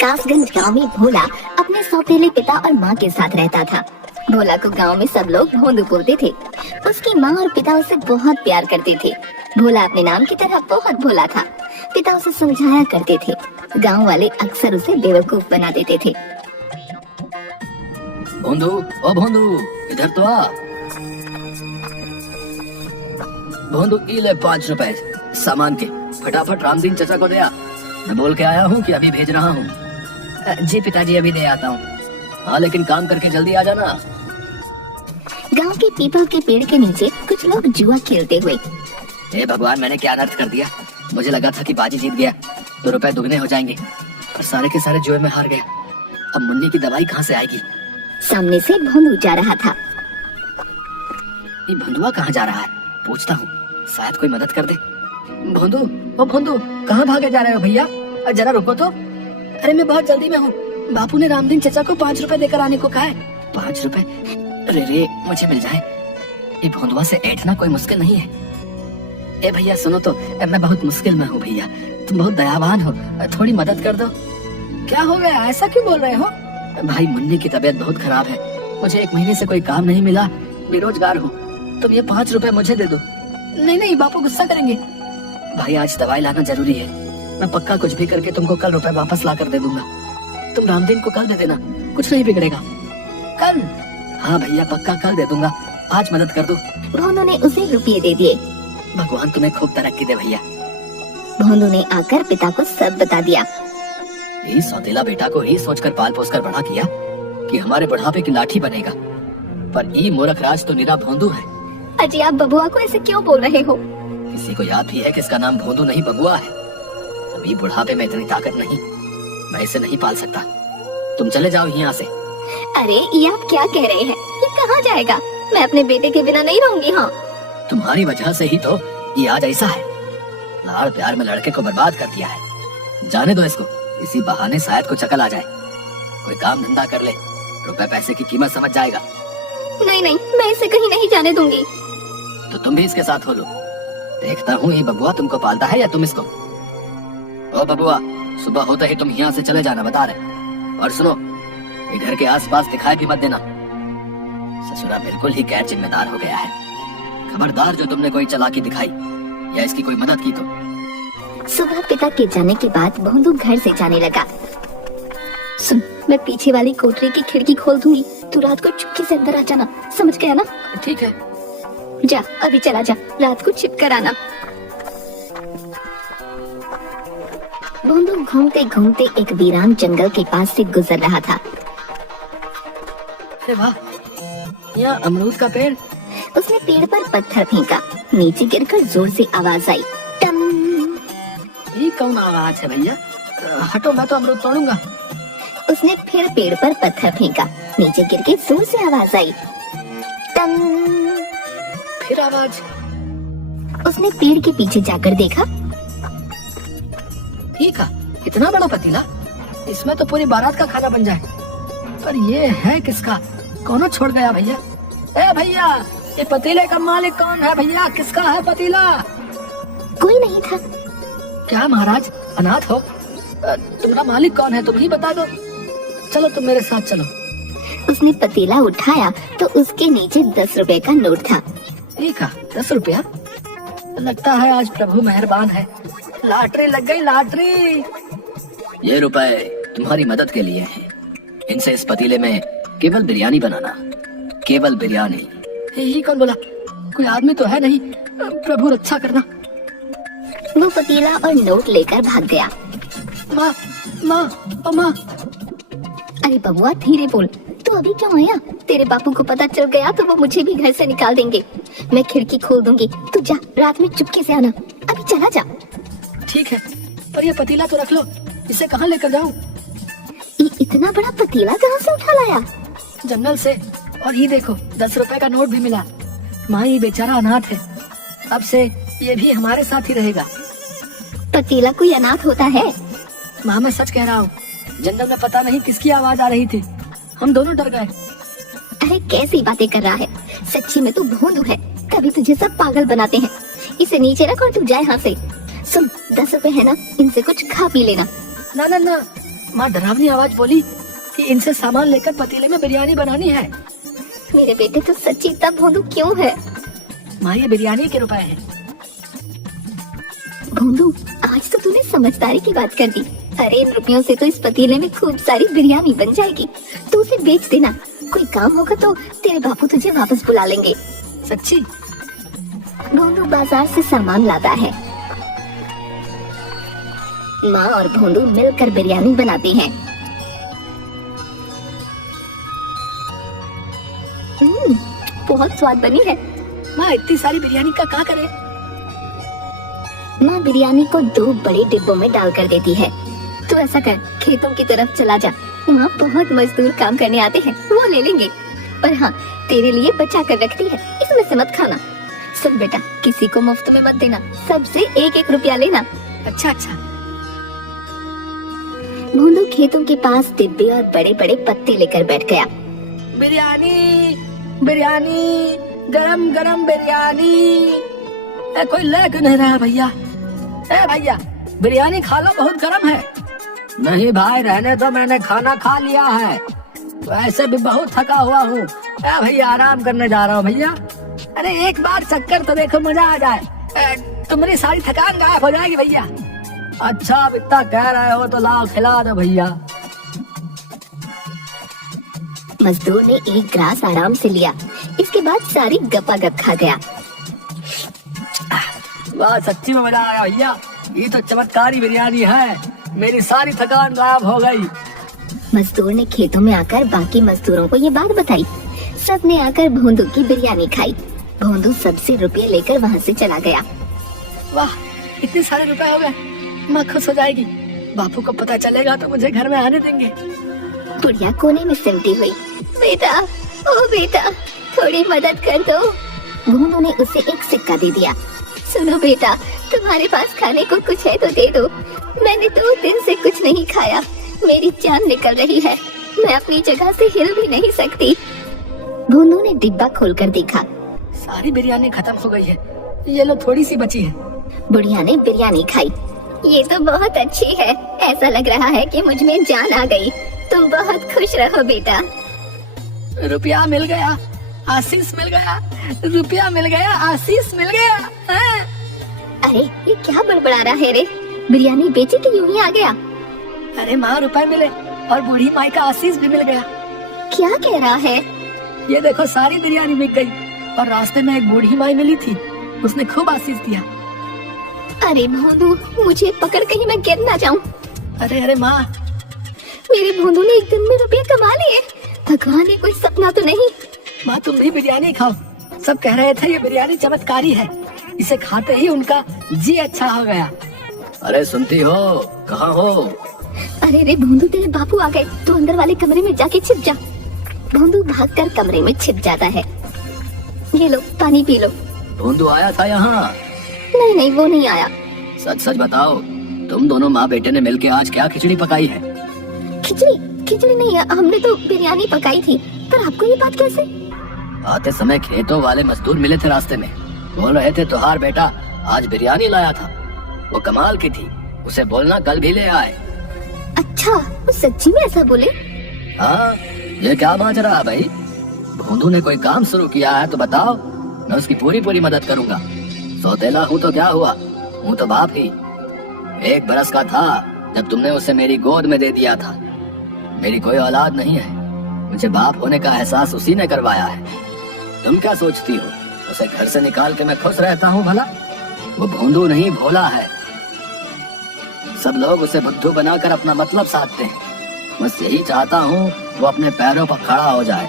कासगंज गांव में भोला अपने सौतेले पिता और माँ के साथ रहता था। भोला को गांव में सब लोग भोंदू बोलते थे। उसकी माँ और पिता उसे बहुत प्यार करते थे। भोला अपने नाम की तरह बहुत भोला था। पिता उसे समझाया करते थे। गांव वाले अक्सर उसे बेवकूफ बना देते थे। भोंदू, ओ भोंदू, इधर तो आ। भोंदू, ये ले 5 रुपए सामान के, फटाफट रामदीन चचा को दे आ। मैं बोल के आया हूँ कि अभी भेज रहा हूँ। जी पिताजी, अभी दे आता हूँ। हाँ, लेकिन काम करके जल्दी आ जाना। गांव के पीपल के पेड़ के नीचे कुछ लोग जुआ खेलते हुए। हे भगवान, मैंने क्या अनर्थ कर दिया। मुझे लगा था कि बाजी जीत गया तो रुपए दुगने हो जाएंगे, और सारे के सारे जुए में हार गया। अब मुन्नी की दवाई कहाँ से आएगी? सामने से भोंदू जा रहा था। ये भोंदुआ कहाँ जा रहा है? पूछता हूँ, शायद कोई मदद कर दे। भोंदू, ओ भोंदू, कहाँ भागे जा रहे हो भैया? जरा रुको तो। अरे मैं बहुत जल्दी में हूँ। बापू ने रामदीन चचा को 5 रुपए देकर आने को कहा है। 5 रुपए? अरे रे, मुझे मिल जाए। ये भोंदुआ से ऐठना कोई मुश्किल नहीं है। ए भैया सुनो तो, मैं बहुत मुश्किल में हूँ भैया। तुम बहुत दयावान हो, थोड़ी मदद कर दो। क्या हो गया, ऐसा क्यों बोल रहे हो? भाई, मुन्नी की तबीयत बहुत खराब है। मुझे 1 महीने से कोई काम नहीं मिला, बेरोजगार हूँ। तुम ये 5 रुपए मुझे दे दो। नहीं नहीं, बापू गुस्सा करेंगे। भाई, आज दवाई लाना जरूरी है। मैं पक्का कुछ भी करके तुमको कल रुपए वापस ला कर दे दूंगा। तुम रामदीन को कल दे देना, कुछ नहीं बिगड़ेगा। कल? हाँ भैया, पक्का कल दे दूंगा। आज मदद कर दो। भोंदू ने उसे रुपये दे दिए। भगवान तुम्हें खूब तरक्की दे भैया। भोंदू ने आकर पिता को सब बता दिया। यही सौतेला बेटा को ही सोचकर पाल पोस कर बड़ा किया कि हमारे बुढ़ापे की लाठी बनेगा, पर ये मूर्ख राज तो निरा भोंदू है। अजी, आप बबुआ को ऐसे क्यों बोल रहे हो? किसी को याद भी है कि इसका नाम भोंदू नहीं बबुआ है। अभी बुढ़ापे में इतनी ताकत नहीं, मैं इसे नहीं पाल सकता। तुम चले जाओ यहाँ से। अरे, ये आप क्या कह रहे हैं? ये कहाँ जाएगा? मैं अपने बेटे के बिना नहीं रहूंगी। हाँ, तुम्हारी वजह से ही तो ये आज ऐसा है। लाड़ प्यार में लड़के को बर्बाद कर दिया है। जाने दो इसको, इसी बहाने शायद को चकल आ जाए। कोई काम धंधा कर ले, रुपए पैसे की कीमत समझ जाएगा। नहीं नहीं, मैं इसे कहीं नहीं जाने दूंगी। तो तुम भी इसके साथ हो लो। देखता हूँ ये बबुआ तुमको पालता है या तुम इसको। ओ बबुआ, सुबह होते ही तुम यहाँ से चले जाना, बता रहे। और सुनो, ये घर के आसपास दिखाई भी मत देना। ससुरा बिल्कुल ही गैर जिम्मेदार हो गया है। खबरदार जो तुमने कोई चालाकी दिखाई या इसकी कोई मदद की तो। सुबह पिता के जाने के बाद भोंदू घर से जाने लगा। सुन, मैं पीछे वाली कोठरी की खिड़की खोल दूंगी, तू रात को चुपके से अंदर आ जाना, समझ गया ना? ठीक है। जा, अभी चला जा, रात को छिप कर आना। भोंदू घूमते घूमते एक वीरान जंगल के पास से गुजर रहा था। अरे वाह, यहाँ अमरूद का पेड़। उसने पेड़ पर पत्थर फेंका, नीचे गिरकर जोर से आवाज आई, टम। ये कौन आवाज है भैया? हटो, मैं तो अमरूद तोड़ूंगा। उसने फिर पेड़ पर पत्थर फेंका, नीचे गिर के जोर से आवाज आई, टम। फिर आवाज। उसने पेड़ के पीछे जाकर देखा। ठीक है, इतना बड़ा पतीला, इसमें तो पूरी बारात का खाना बन जाए। पर ये है किसका? कौन छोड़ गया भैया? ए भैया, ये पतीले का मालिक कौन है भैया? किसका है पतीला? कोई नहीं था। क्या महाराज, अनाथ हो? तुम्हारा मालिक कौन है, तुम ही बता दो। चलो, तुम मेरे साथ चलो। उसने पतीला उठाया तो उसके नीचे 10 रुपए का नोट था। ठीक है, 10 रुपया। लगता है आज प्रभु मेहरबान है। लॉटरी लग गई, लॉटरी। ये रुपए तुम्हारी मदद के लिए हैं। इनसे इस पतीले में केवल बिरयानी बनाना, केवल बिरयानी। यही कौन बोला? कोई आदमी तो है नहीं, प्रभु रक्षा करना। वो पतीला और नोट लेकर भाग गया। माँ, माँ, ओ माँ। अरे बबुआ, धीरे बोल, तू अभी क्यों आया? तेरे बापू को पता चल गया तो वो मुझे भी घर से निकाल देंगे। मैं खिड़की खोल दूंगी, तू जा, रात में चुपके से आना। अभी चला जा। ठीक है, पर ये पतीला तो रख लो, इसे कहाँ लेकर जाऊँ? ये इतना बड़ा पतीला कहाँ से उठा लाया? जंगल से। और ये देखो, 10 रुपए का नोट भी मिला। माँ, ये बेचारा अनाथ है, अब से ये भी हमारे साथ ही रहेगा। पतीला कोई अनाथ होता है? माँ, मैं सच कह रहा हूँ, जंगल में पता नहीं किसकी आवाज आ रही थी, हम दोनों डर गए। अरे कैसी बातें कर रहा है? सच्ची में तू भोंदू है, तभी तुझे सब पागल बनाते हैं। इसे नीचे रख और तू जा यहाँ से। सुन, 10 रुपए है ना, इनसे कुछ खा पी लेना। ना ना ना, माँ डरावनी आवाज बोली कि इनसे सामान लेकर पतीले में बिरयानी बनानी है। मेरे बेटे तो सच्ची इतना भोंदू क्यों है? माँ ये बिरयानी के रुपए हैं। भोंदू, आज तो तूने समझदारी की बात कर दी। अरे इन रुपयों से तो इस पतीले में खूब सारी बिरयानी बन जाएगी। तू उसे बेच देना, कोई काम होगा तो तेरे बापू तुझे वापस बुला लेंगे। सच्ची? भोंदू बाजार से सामान लाता है। माँ और भोंदू मिलकर बिरयानी बनाती हैं। बहुत स्वाद बनी है। माँ इतनी सारी बिरयानी का क्या करे? माँ बिरयानी को 2 बड़े डिब्बों में डालकर देती है। तू ऐसा कर, खेतों की तरफ चला जा। वहाँ बहुत मजदूर काम करने आते हैं, वो ले लेंगे। और हाँ, तेरे लिए बचा कर रखती है, इसमें से मत खाना। सुन बेटा, किसी को मुफ्त में मत देना, सबसे 1-1 रुपया लेना। अच्छा अच्छा। भोंदू खेतों के पास डिब्बे और बड़े बड़े पत्ते लेकर बैठ गया। बिरयानी बिरयानी, गरम गरम बिरयानी। कोई ले क्यों नहीं रहा भैया? भैया बिरयानी खा लो, बहुत गरम है। नहीं भाई रहने दो, मैंने खाना खा लिया है। वैसे भी बहुत थका हुआ हूँ। भैया आराम करने जा रहा हूँ भैया। अरे एक बार चक्कर तो देखो, मजा आ जाए। तुम्हारी सारी थकान गायब हो जाएगी भैया। अच्छा अब इतना कह रहे हो तो लाओ खिला दो भैया। मजदूर ने 1 ग्लास आराम से लिया, इसके बाद सारी गपागप खा गया। वाह सच्ची में मजा आया भैया, ये तो चमत्कारी बिरयानी है। मेरी सारी थकान गायब हो गई। मजदूर ने खेतों में आकर बाकी मजदूरों को ये बात बताई। सब ने आकर भोंदू की बिरयानी खाई। भोंदू सबसे रुपये लेकर वहाँ से चला गया। वाह इतने सारे रुपए हो गए, माँ खुश हो जाएगी। बापू को पता चलेगा तो मुझे घर में आने देंगे। बुढ़िया कोने में सिमटी हुई। बेटा, ओ बेटा, थोड़ी मदद कर दो। भोंदू ने उसे एक सिक्का दे दिया। सुनो बेटा, तुम्हारे पास खाने को कुछ है तो दे दो। मैंने 2 दिन से कुछ नहीं खाया, मेरी जान निकल रही है, मैं अपनी जगह से हिल भी नहीं सकती। भोंदू ने डिब्बा खोलकर देखा। सारी बिरयानी खत्म हो गई है, ये लो थोड़ी सी बची है। बुढ़िया ने बिरयानी खाई। ये तो बहुत अच्छी है, ऐसा लग रहा है कि मुझ में जान आ गई। तुम बहुत खुश रहो बेटा। रुपया मिल गया, आशीष मिल गया। रुपया मिल गया, आशीष मिल गया। अरे ये क्या बड़बड़ा रहा है रे? बिरयानी बेची कि यूं ही आ गया? अरे माँ रुपए मिले और बूढ़ी माई का आशीष भी मिल गया। क्या कह रहा है? ये देखो सारी बिरयानी बिक गई और रास्ते में एक बूढ़ी माई मिली थी, उसने खूब आशीष दिया। अरे भोंदू, मुझे पकड़ कहीं मैं गिर ना जाऊं। अरे माँ, मेरे भोंदू ने 1 दिन में रुपये कमा लिए। भगवान ने कोई सपना तो नहीं? माँ तुम भी बिरयानी खाओ। सब कह रहे थे ये बिरयानी चमत्कारी है, इसे खाते ही उनका जी अच्छा हो गया। अरे सुनती हो, कहाँ हो? अरे रे भोंदू, तेरे बापू आ गए, तू अंदर वाले कमरे में जाके छिप जा। भोंदू भागकर कमरे में छिप जाता है। ये लो पानी पी लो। भोंदू आया था यहाँ? नहीं नहीं, वो नहीं आया। सच सच बताओ, तुम दोनों माँ बेटे ने मिलके आज क्या खिचड़ी पकाई है? खिचड़ी नहीं, हमने तो बिरयानी पकाई थी। पर आपको ये बात कैसे? आते समय खेतों वाले मजदूर मिले थे रास्ते में, बोल रहे थे तुहार बेटा आज बिरयानी लाया था, वो कमाल की थी, उसे बोलना कल भी ले आए। अच्छा, वो सच्ची में ऐसा बोले? हाँ, ये क्या माजरा है भाई? भोंदू ने कोई काम शुरू किया है तो बताओ, मैं उसकी पूरी मदद करूंगा। सौतेला हूँ तो क्या हुआ, हूँ तो बाप ही। 1 बरस का था जब तुमने उसे मेरी गोद में दे दिया था। मेरी कोई औलाद नहीं है, मुझे बाप होने का एहसास उसी ने करवाया है। तुम क्या सोचती हो, उसे घर से निकाल के मैं खुश रहता हूँ भला? वो भोंदू नहीं, भोला है। सब लोग उसे बुद्धू बनाकर अपना मतलब साधते हैं। बस यही चाहता हूँ वो अपने पैरों पर खड़ा हो जाए,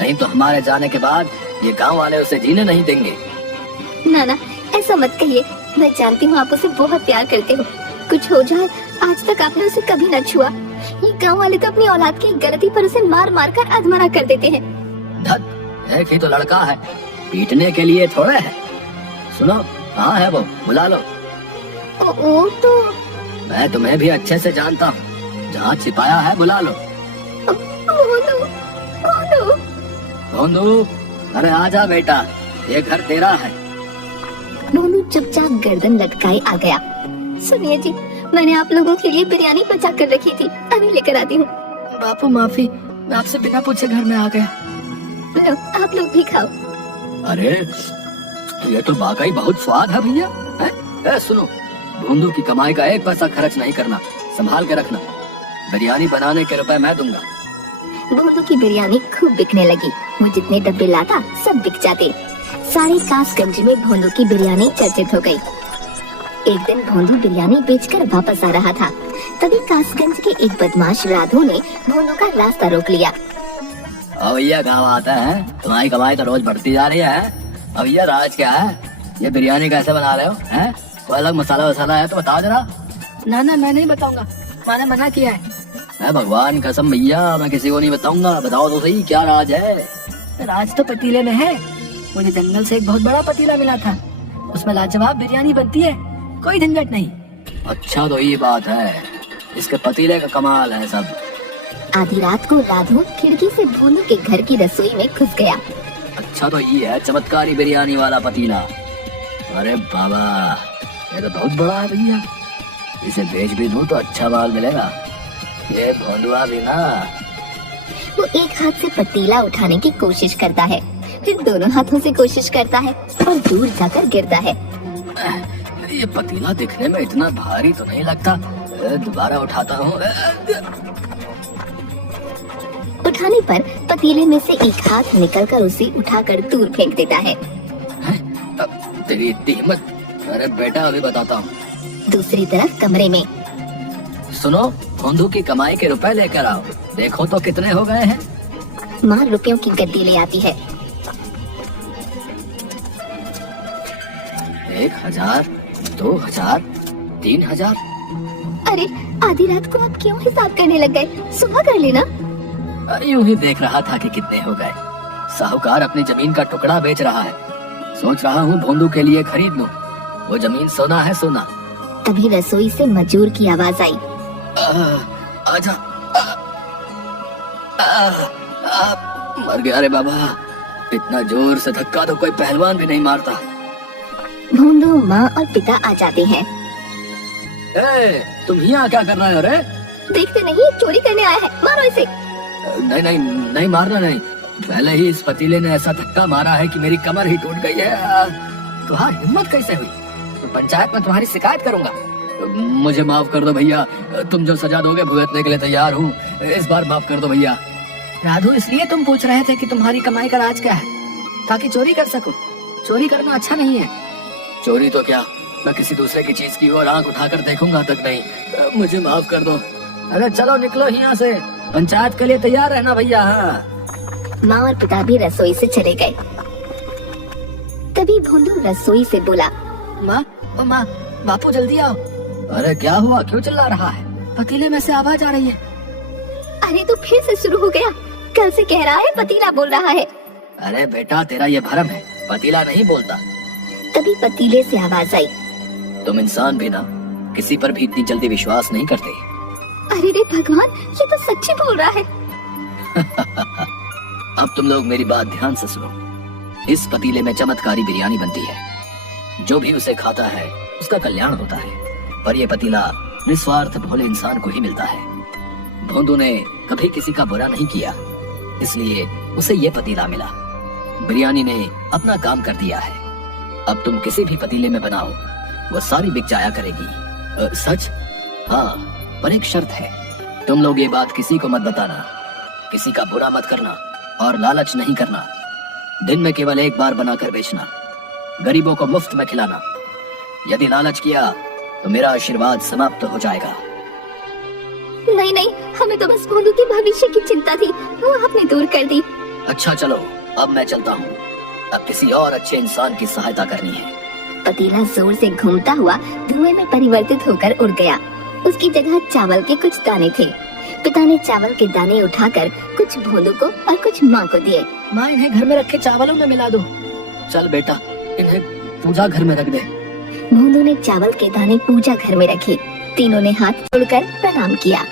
नहीं तो हमारे जाने के बाद ये गांव वाले उसे जीने नहीं देंगे। ना, ऐसा मत कहिए। मैं जानती हूँ आप उसे बहुत प्यार करते हो। कुछ हो जाए, आज तक आपने उसे कभी न छुआ। ये गांव वाले तो अपनी औलाद की गलती पर उसे मार मार कर अधमरा कर देते हैं। धत, एक ही तो लड़का है, पीटने के लिए थोड़े है। सुनो, कहाँ है वो, बुला लो। वो तो मैं तुम्हें भी अच्छे से जानता हूँ, जहाँ छिपाया है बुला लो। भोंदू, अरे आजा बेटा, ये घर तेरा है। भोंदू चुपचाप गर्दन लटकाए आ गया। सुनिए जी, मैंने आप लोगों के लिए बिरयानी बचा कर रखी थी, अभी लेकर आती हूँ। बापू माफी, मैं आपसे बिना पूछे घर में आ गया। लो, आप लोग भी खाओ। अरे ये तो वाकई बहुत स्वाद है भैया। सुनो, भोंदू की कमाई का एक पैसा खर्च नहीं करना, संभाल के रखना। बिरयानी बनाने के रुपए मैं दूंगा। भोंदू की बिरयानी खूब बिकने लगी। वो जितने डब्बे लाता सब बिक जाते। सारे कासगंज में भोंदू की बिरयानी चर्चित हो गई। एक दिन भोंदू बिरयानी बेचकर वापस आ रहा था, तभी कासगंज के एक बदमाश राधू ने भोंदू का रास्ता रोक लिया। भैया कहाँ आता है? तुम्हारी कमाई तो रोज बढ़ती जा रही है। भैया राज क्या है? ये बिरयानी कैसे बना रहे हो? हैं? कोई अलग मसाला वसाला है तो बताओ जरा। ना ना, मैं नहीं बताऊंगा, मैंने मना किया है। भगवान कसम भैया, मैं किसी को नहीं बताऊंगा। बताओ तो सही, क्या राज है? राज तो पतीले में है। मुझे जंगल से एक बहुत बड़ा पतीला मिला था, उसमें लाजवाब बिरयानी बनती है, कोई झंझट नहीं। अच्छा तो ये बात है, इसके पतीले का कमाल है सब। आधी रात को राधू खिड़की से भोंदू के घर की रसोई में घुस गया। अच्छा तो ये है चमत्कारी बिरयानी वाला पतीला। अरे बाबा, ये तो बहुत बड़ा है भैया, इसे बेच भी दूं तो अच्छा माल मिलेगा। ये भोंदुआ भी ना। वो एक हाथ से पतीला उठाने की कोशिश करता है, फिर दोनों हाथों से कोशिश करता है और दूर जाकर गिरता है। ये पतीला दिखने में इतना भारी तो नहीं लगता, दोबारा उठाता हूँ। उठाने पर पतीले में से एक हाथ निकलकर उसे उठाकर दूर फेंक देता है। तेरी इतनी हिम्मत? अरे बेटा अभी बताता हूँ। दूसरी तरफ कमरे में सुनो, भोंदू की कमाई के रुपए लेकर आओ, देखो तो कितने हो गए हैं। माँ रुपयों की गड्डी ले आती है। 1000, 2000, 3000। अरे आधी रात को आप क्यों हिसाब करने लग गए? सुबह कर लेना। यूं ही देख रहा था कि कितने हो गए। साहूकार अपनी जमीन का टुकड़ा बेच रहा है, सोच रहा हूँ भोंदू के लिए खरीद लूं। वो जमीन सोना है सोना। तभी रसोई से मजूर की आवाज आई। आजा। मर गया रे बाबा, इतना जोर से धक्का तो कोई पहलवान भी नहीं मारता। भोंदू, माँ और पिता आ जाते हैं। तुम यहाँ क्या कर रहे हो रे? देखते नहीं, चोरी करने आया है, मारो इसे। नहीं नहीं नहीं, मारना नहीं। पहले ही इस पतीले ने ऐसा धक्का मारा है कि मेरी कमर ही टूट गई है। तुम्हारी हिम्मत कैसे हुई? तो पंचायत में तुम्हारी शिकायत करूंगा। मुझे माफ कर दो भैया, तुम जो सजा दोगे भुगतने के लिए तैयार हूँ। इस बार माफ कर दो भैया। राधू, इसलिए तुम पूछ रहे थे कि तुम्हारी कमाई का राज क्या है? ताकि चोरी कर सको। चोरी करना अच्छा नहीं है। चोरी तो क्या, मैं किसी दूसरे की चीज की ओर आंख उठाकर देखूंगा तक नहीं। मुझे माफ कर दो। अरे चलो निकलो यहाँ से, पंचायत के लिए तैयार रहना भैया। हाँ। माँ और पिता भी रसोई से चले गए। तभी भोंदू रसोई से बोला, माँ, ओ माँ, बापू जल्दी आओ। अरे क्या हुआ, क्यों चिल्ला रहा है? पतीले में से आवाज आ रही है। अरे तो फिर से शुरू हो गया, कल से कह रहा है पतीला बोल रहा है। अरे बेटा, तेरा ये भ्रम है, पतीला नहीं बोलता। तभी पतीले से आवाज आई। तुम इंसान भी ना किसी पर भी इतनी जल्दी विश्वास नहीं करते। अरे रे भगवान, ये तो सच्ची बोल रहा है। अब तुम लोग मेरी बात ध्यान से सुनो। इस पतीले में चमत्कारी बिरयानी बनती है, जो भी उसे खाता है उसका कल्याण होता है। पर यह पतीला निस्वार्थ भोले इंसान को ही मिलता है। भोंदू ने कभी किसी का बुरा नहीं किया, इसलिए उसे ये पतीला मिला। बिरयानी ने अपना काम कर दिया है। अब तुम किसी भी पतीले में बनाओ, वो सारी बिक जाया करेगी। सच? हाँ, पर एक शर्त है, तुम लोग ये बात किसी को मत बताना, किसी का बुरा मत करना और लालच नहीं करना। दिन में केवल एक बार बनाकर बेचना, गरीबों को मुफ्त में खिलाना। यदि लालच किया तो मेरा आशीर्वाद समाप्त हो जाएगा। नहीं नहीं, हमें तो बस भोंदू के भविष्य की चिंता थी, वो आपने दूर कर दी। अच्छा चलो, अब मैं चलता हूँ। अब किसी और अच्छे इंसान की सहायता करनी है। पतीला जोर से घूमता हुआ धुएं में परिवर्तित होकर उड़ गया। उसकी जगह चावल के कुछ दाने थे। पिता ने चावल के दाने उठाकर कुछ भोंदू को और कुछ माँ को दिए। माँ, इन्हें घर में रखे चावलों में मिला दो। चल बेटा, इन्हें पूजा घर में रख दे। भोंदू ने चावल के दाने पूजा घर में रखे। तीनों ने हाथ जोड़कर प्रणाम किया।